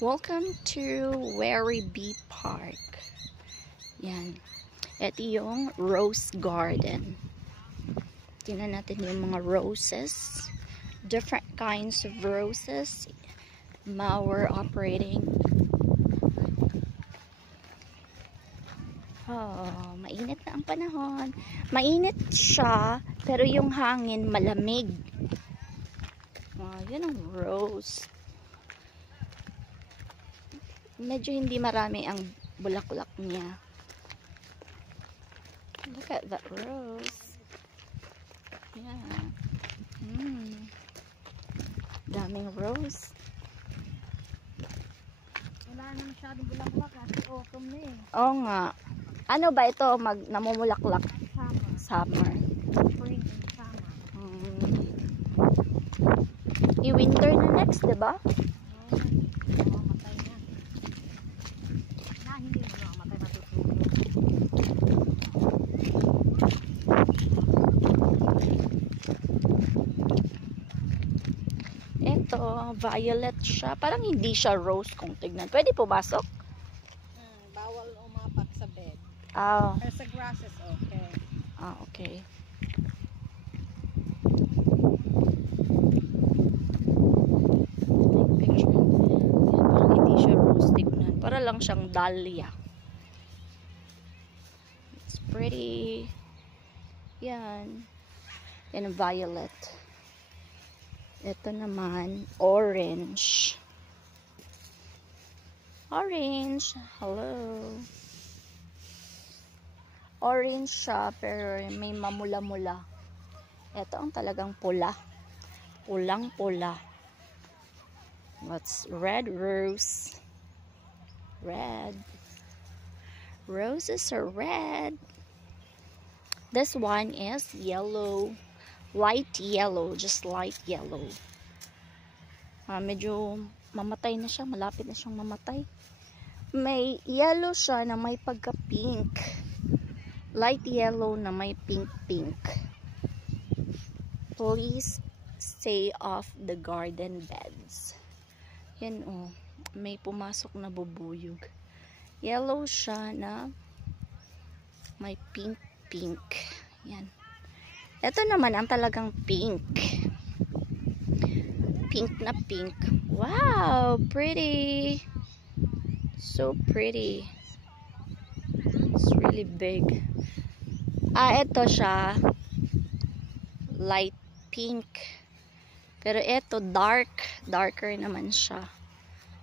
Welcome to Werribee Park. Yan. Ito yung Rose Garden. Tingnan natin yung mga roses. Different kinds of roses. We're operating. Oh, mainit na ang panahon. Mainit siya, pero yung hangin malamig. Oh, yun ang rose. Medyo hindi marami ang bulaklak niya. Look at that rose. Yeah. Daming rose. Wala na masyadong bulaklak kasi autumn na eh. Oo nga. Ano ba ito? Namumulaklak? Summer. Spring and summer. I-winter na next, diba? Matay na. Hindi mo na matay matutulog. Ito, violet siya. Parang hindi siya rose kung tignan. Pwede pumasok? Bawal umapak sa bed. Ah. Pero sa grass is okay. Ah, okay. Picture. Parang hindi siya rose tignan. Para lang siyang dahlia. It's pretty. Yan. Yan ang violet. Ito naman, orange. Orange. Hello. Orange siya, pero may mamula-mula. Ito ang talagang pula. Pulang-pula. What's red rose? Red. Roses are red. This one is yellow. Light yellow. Just light yellow. Medyo mamatay na siya. Malapit na siyang mamatay. May yellow siya na may pagka-pink. Light yellow na may pink-pink. Please stay off the garden beds. Yan oh. May pumasok na bubuyog. Yellow siya na may pink-pink. Yan. Ito naman ang talagang pink. Pink na pink. Wow! Pretty! So pretty. It's really big. Ito siya. Light pink. Pero ito dark. Darker naman siya.